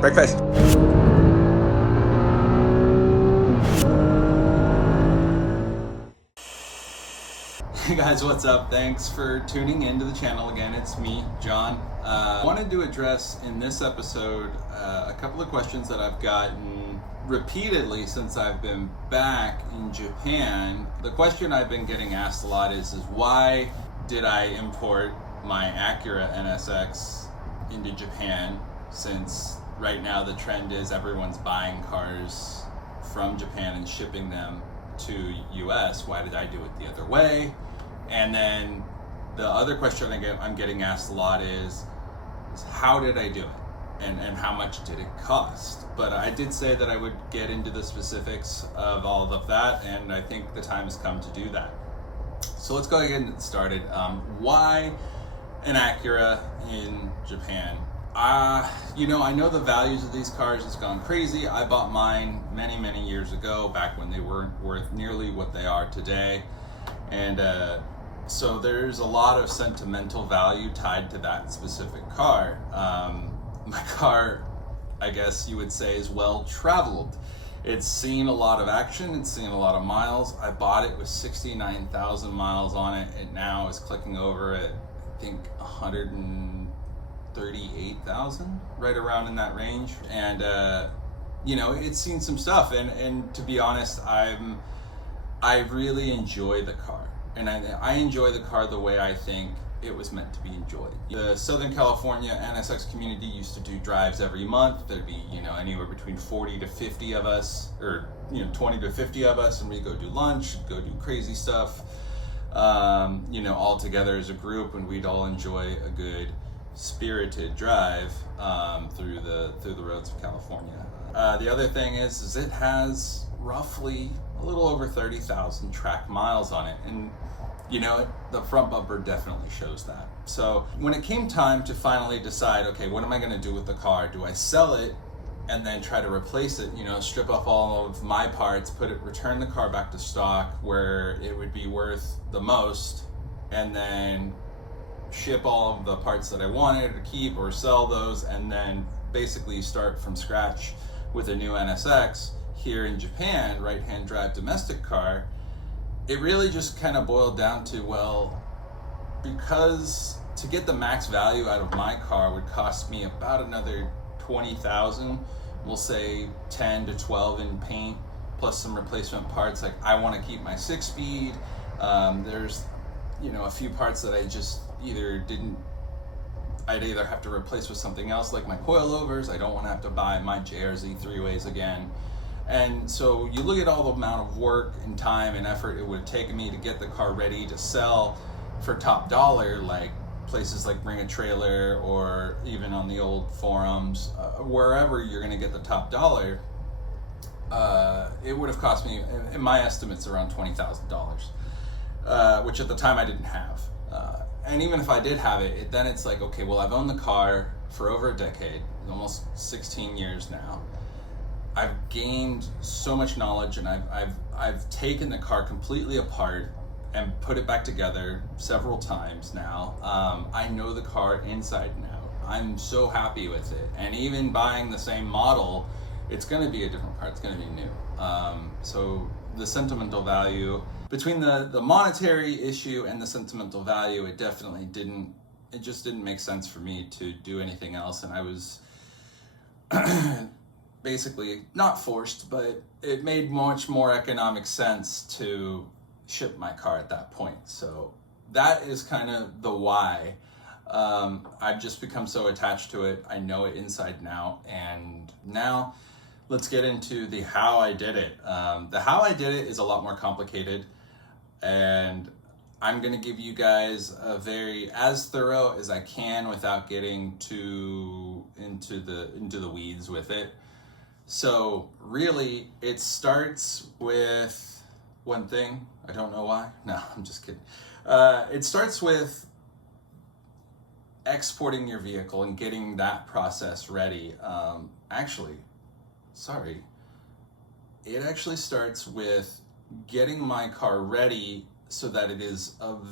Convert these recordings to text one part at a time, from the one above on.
Breakfast. Hey guys, what's up? Thanks for tuning into the channel again. It's me, John. I wanted to address in this episode a couple of questions that I've gotten repeatedly since I've been back in Japan. The question I've been getting asked a lot is why did I import my Acura NSX into Japan, since right now the trend is everyone's buying cars from Japan and shipping them to US. Why did I do it the other way? And then the other question I'm getting asked a lot is how did I do it? And how much did it cost? But I did say that I would get into the specifics of all of that, and I think the time has come to do that. So let's go ahead and get started. Why an Acura in Japan? I know the values of these cars has gone crazy. I bought mine many years ago, back when they weren't worth nearly what they are today. And so there's a lot of sentimental value tied to that specific car. My car, I guess you would say, is well traveled. It's seen a lot of action, it's seen a lot of miles. I bought it with 69,000 miles on it. It now is clicking over at, I think, 138,000, right around in that range. And it's seen some stuff, and to be honest, I really enjoy the car, and I enjoy the car the way I think it was meant to be enjoyed. The Southern California NSX community used to do drives every month. There'd be anywhere between 40 to 50 of us, or 20 to 50 of us, and we go do lunch, go do crazy stuff, all together as a group, and we'd all enjoy a good spirited drive through the roads of California. The other thing is it has roughly a little over 30,000 track miles on it, and the front bumper definitely shows that. So when it came time to finally decide, okay, what am I going to do with the car? Do I sell it and then try to replace it, strip off all of my parts, return the car back to stock where it would be worth the most, and then ship all of the parts that I wanted to keep or sell those, and then basically start from scratch with a new NSX here in Japan, right-hand drive domestic car? It really just kind of boiled down to, well, because to get the max value out of my car would cost me about another 20,000, we'll say 10 to 12 in paint, plus some replacement parts. Like, I want to keep my 6-speed. There's, a few parts that I just I'd either have to replace with something else, like my coilovers. I don't want to have to buy my JRZ 3-ways again. And so you look at all the amount of work and time and effort it would have taken me to get the car ready to sell for top dollar, like places like Bring a Trailer, or even on the old forums, wherever you're going to get the top dollar. It would have cost me, in my estimates, around $20,000, which at the time I didn't have. And even if I did have it, then it's like, okay, well, I've owned the car for over a decade, almost 16 years now. I've gained so much knowledge, and I've taken the car completely apart and put it back together several times now. I know the car inside and out. I'm so happy with it. And even buying the same model, it's going to be a different car. It's going to be new. So the sentimental value, between the monetary issue and the sentimental value, it just didn't make sense for me to do anything else. And I was basically not forced, but it made much more economic sense to ship my car at that point. So that is kind of the why. I've just become so attached to it. I know it inside and out. And now let's get into the how I did it. The how I did it is a lot more complicated, and I'm going to give you guys as thorough as I can without getting too into the weeds with it. So really, it starts with one thing. I don't know why. No, I'm just kidding. It starts with exporting your vehicle and getting that process ready. It actually starts with getting my car ready so that it is of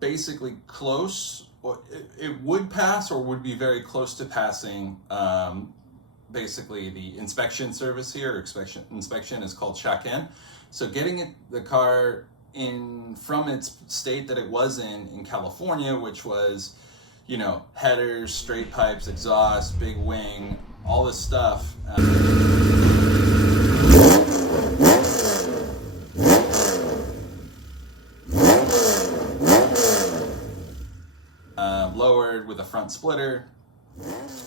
basically close it would pass or would be very close to passing basically the inspection service here. Inspection is called check-in. So getting the car in from its state that it was in California, which was, you know, headers, straight pipes, exhaust, big wing, all this stuff. Lowered with a front splitter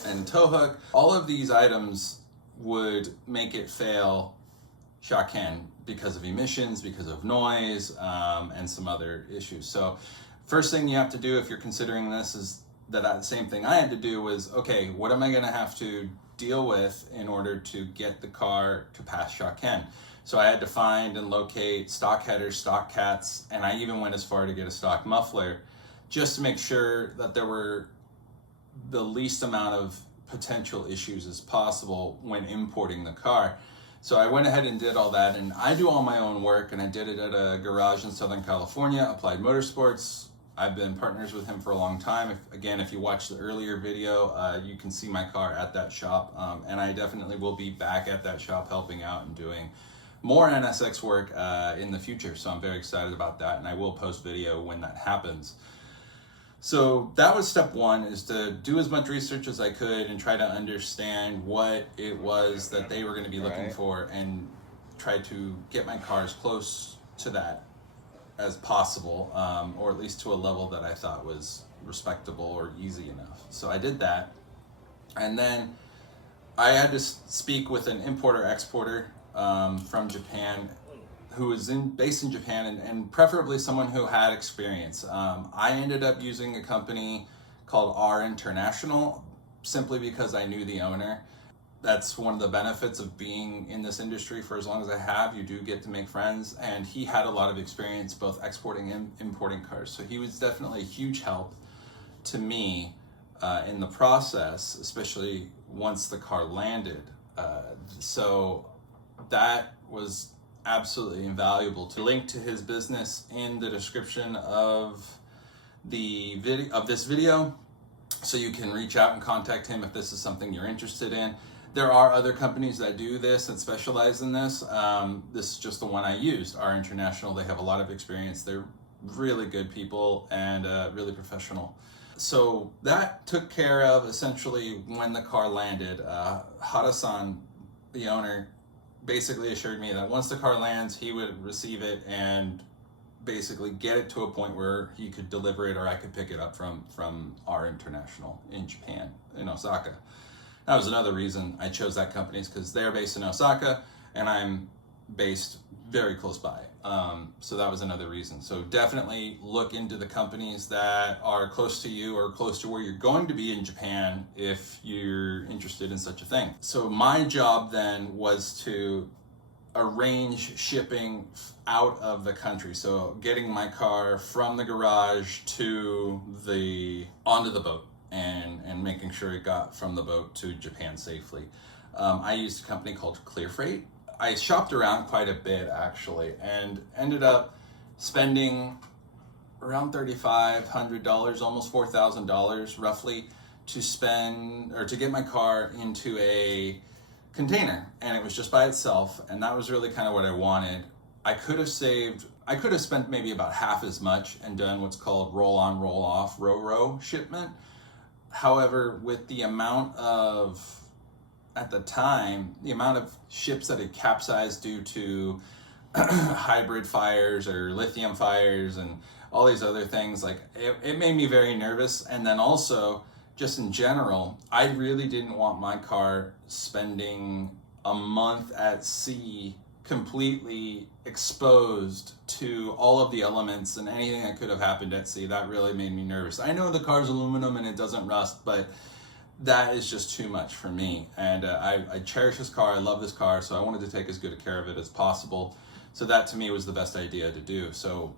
and tow hook. All of these items would make it fail check-in because of emissions, because of noise, and some other issues. So first thing you have to do if you're considering this is that same thing I had to do was, okay, what am I gonna have to deal with in order to get the car to pass check-in? So I had to find and locate stock headers, stock cats, and I even went as far to get a stock muffler just to make sure that there were the least amount of potential issues as possible when importing the car. So I went ahead and did all that, and I do all my own work, and I did it at a garage in Southern California, Applied Motorsports. I've been partners with him for a long time. If you watched the earlier video, you can see my car at that shop, and I definitely will be back at that shop helping out and doing more NSX work in the future. So I'm very excited about that, and I will post video when that happens. So that was step one, is to do as much research as I could and try to understand what it was that they were going to be looking for and try to get my car as close to that as possible, or at least to a level that I thought was respectable or easy enough. So I did that. And then I had to speak with an importer-exporter from Japan who was based in Japan, and preferably someone who had experience. I ended up using a company called Hara International simply because I knew the owner. That's one of the benefits of being in this industry for as long as I have. You do get to make friends, and he had a lot of experience both exporting and importing cars. So he was definitely a huge help to me in the process, especially once the car landed. So that was absolutely invaluable. To link to his business in the description of the video of this video, so you can reach out and contact him if this is something you're interested in. There are other companies that do this and specialize in this. This is just the one I used, Hara International. They have a lot of experience. They're really good people and really professional. So that took care of essentially when the car landed. Hara San, the owner, basically assured me that once the car lands, he would receive it and basically get it to a point where he could deliver it or I could pick it up from Hara International in Japan, in Osaka. That was another reason I chose that company, is because they're based in Osaka and I'm based very close by. So that was another reason. So definitely look into the companies that are close to you or close to where you're going to be in Japan if you're interested in such a thing. So my job then was to arrange shipping out of the country. So getting my car from the garage to onto the boat and making sure it got from the boat to Japan safely. I used a company called Clearfreight. I shopped around quite a bit actually and ended up spending around $3,500, almost $4,000 roughly to get my car into a container, and it was just by itself, and that was really kind of what I wanted. I could have spent maybe about half as much and done what's called roll on, roll off, row shipment. However, with the amount of, at the time, the amount of ships that had capsized due to hybrid fires or lithium fires and all these other things, like it made me very nervous. And then also, just in general, I really didn't want my car spending a month at sea completely exposed to all of the elements and anything that could have happened at sea. That really made me nervous. I know the car's aluminum and it doesn't rust, but that is just too much for me. And I cherish this car. I love this car, so I wanted to take as good a care of it as possible. So that to me was the best idea to do. So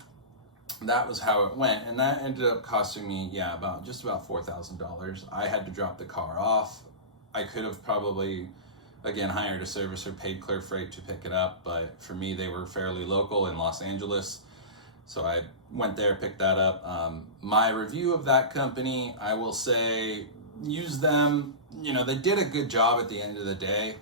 that was how it went, and that ended up costing me about $4,000. I had to drop the car off. I could have probably again hired a servicer, paid Clearfreight to pick it up, but for me they were fairly local in Los Angeles, So I went there, picked that up. My review of that company, I will say, use them. You know, they did a good job at the end of the day,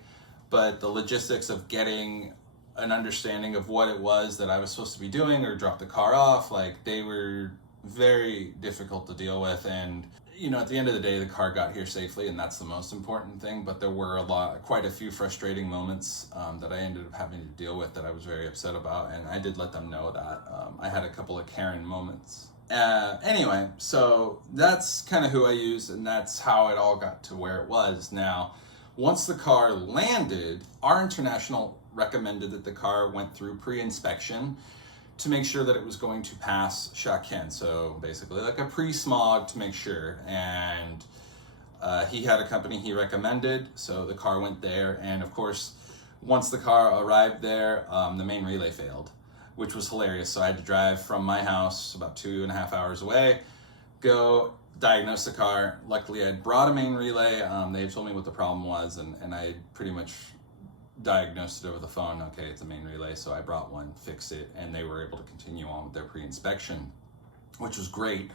but the logistics of getting an understanding of what it was that I was supposed to be doing or drop the car off, like, they were very difficult to deal with. And you know, at the end of the day, the car got here safely, and that's the most important thing. But there were quite a few frustrating moments that I ended up having to deal with that I was very upset about, and I did let them know that. I had a couple of Karen moments. Anyway, so that's kind of who I use, and that's how it all got to where it was. Now, once the car landed, our international recommended that the car went through pre-inspection to make sure that it was going to pass Shaken, so basically like a pre-smog to make sure. And he had a company he recommended, so the car went there. And of course, once the car arrived there, the main relay failed, which was hilarious. So I had to drive from my house about 2.5 hours away, go diagnose the car. Luckily, I'd brought a main relay. They had told me what the problem was, and I pretty much diagnosed it over the phone. Okay, it's a main relay, so I brought one, fixed it, and they were able to continue on with their pre-inspection, which was great.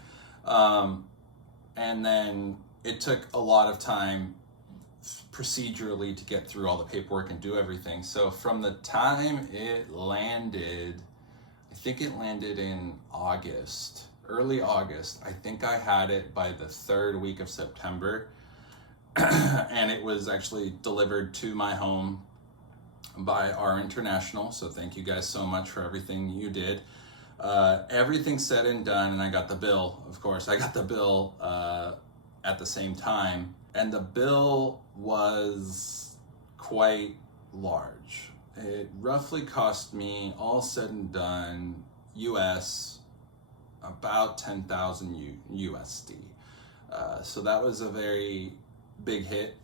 And then it took a lot of time procedurally to get through all the paperwork and do everything. So from the time it landed, I think it landed in August, early August. I think I had it by the 3rd week of September, and it was actually delivered to my home by our international. So thank you guys so much for everything you did. Everything said and done, and I got the bill. Of course, I got the bill at the same time, and the bill was quite large. It roughly cost me, all said and done, US about 10,000 USD. So that was a very big hit.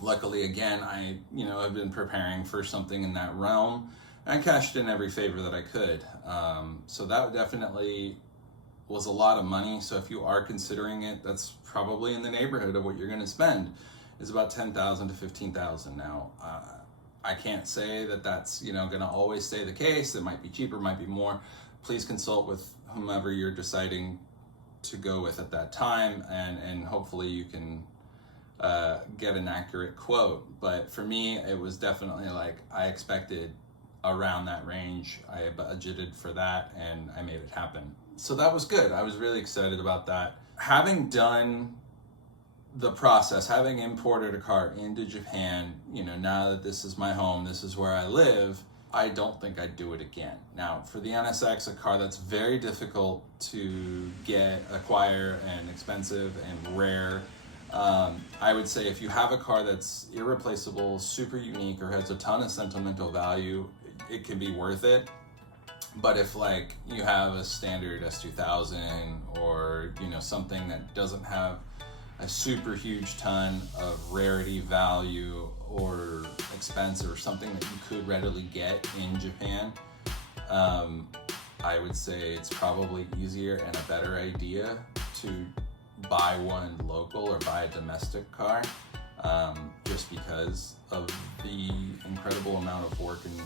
Luckily, again, I've been preparing for something in that realm. I cashed in every favor that I could. So that definitely was a lot of money. So if you are considering it, that's probably in the neighborhood of what you're going to spend. Is about 10,000 to 15,000. Now, I can't say that that's going to always stay the case. It might be cheaper, might be more. Please consult with whomever you're deciding to go with at that time, and hopefully you can get an accurate quote. But for me, it was definitely like I expected around that range. I budgeted for that, and I made it happen. So that was good. I was really excited about that. Having done the process, having imported a car into Japan, now that this is my home, this is where I live, I don't think I'd do it again. Now, for the NSX, a car that's very difficult to acquire, and expensive and rare, I would say if you have a car that's irreplaceable, super unique, or has a ton of sentimental value, it can be worth it. But if you have a standard S2000 or something that doesn't have a super huge ton of rarity value or expense, or something that you could readily get in Japan, I would say it's probably easier and a better idea to buy one local or buy a domestic car, just because of the incredible amount of work and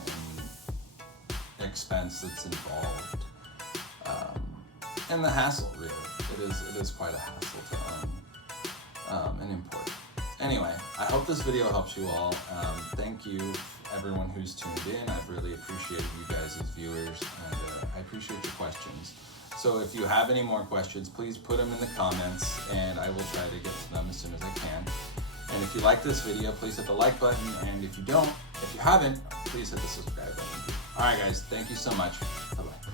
expense that's involved, and the hassle. Really, it is quite a hassle to own and import. Anyway, I hope this video helps you all. Thank you everyone who's tuned in. I've really appreciated you guys as viewers, and I appreciate your questions. So if you have any more questions, please put them in the comments, and I will try to get to them as soon as I can. And if you like this video, please hit the like button. And if you haven't, please hit the subscribe button. All right, guys, thank you so much. Bye-bye.